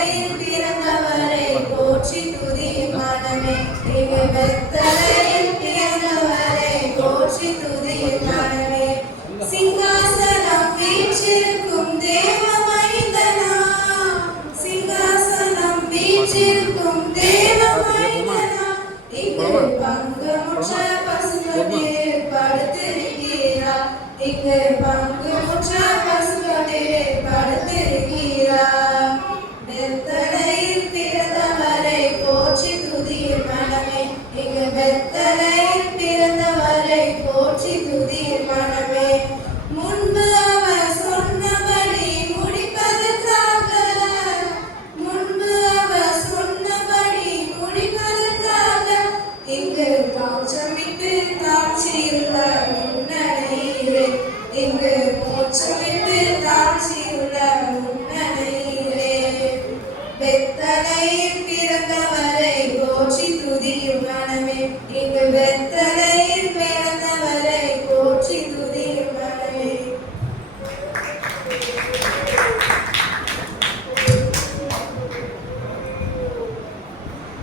வெத்தலையில் பிறந்தவரை போற்றி துதியும் மனமே. இங்கு வெத்தலையில் பிறந்தவரை போற்றி துதியும் மனமே. சிங்காசனம் வீற்றிருக்கும் தேவ மைந்தனா, சிங்காசனம் வீற்றிருக்கும் தேவ மைந்தனா, இங்கு பங்குமுற்ற பசுபதியில் படுத்திருக்கிறார். இங்கு பங்குமுற்ற பசுபதியில் படுத்திருக்கிறார். வெத்தலையில் பிறந்தவரை போற்றி துதியும் மனமே. இங்கு வெத்தலையில் பிறந்தவரை போற்றி துதியும் மனமே. முன்பு அவர் சொன்னபடி முடிப்பதற்காக, முன்பு அவர் சொன்னபடி முடிப்பதற்காக இங்கு காட்சமிட்டு காட்சியுள்ள முன்னணியிலே, இங்கு மோட்சமிட்டு காட்சியுள்ள முன்னணியிலே. வெத்தலையில் பிறந்தவரை போற்றி துதியும் மனமே. இங்கு வெத்தலை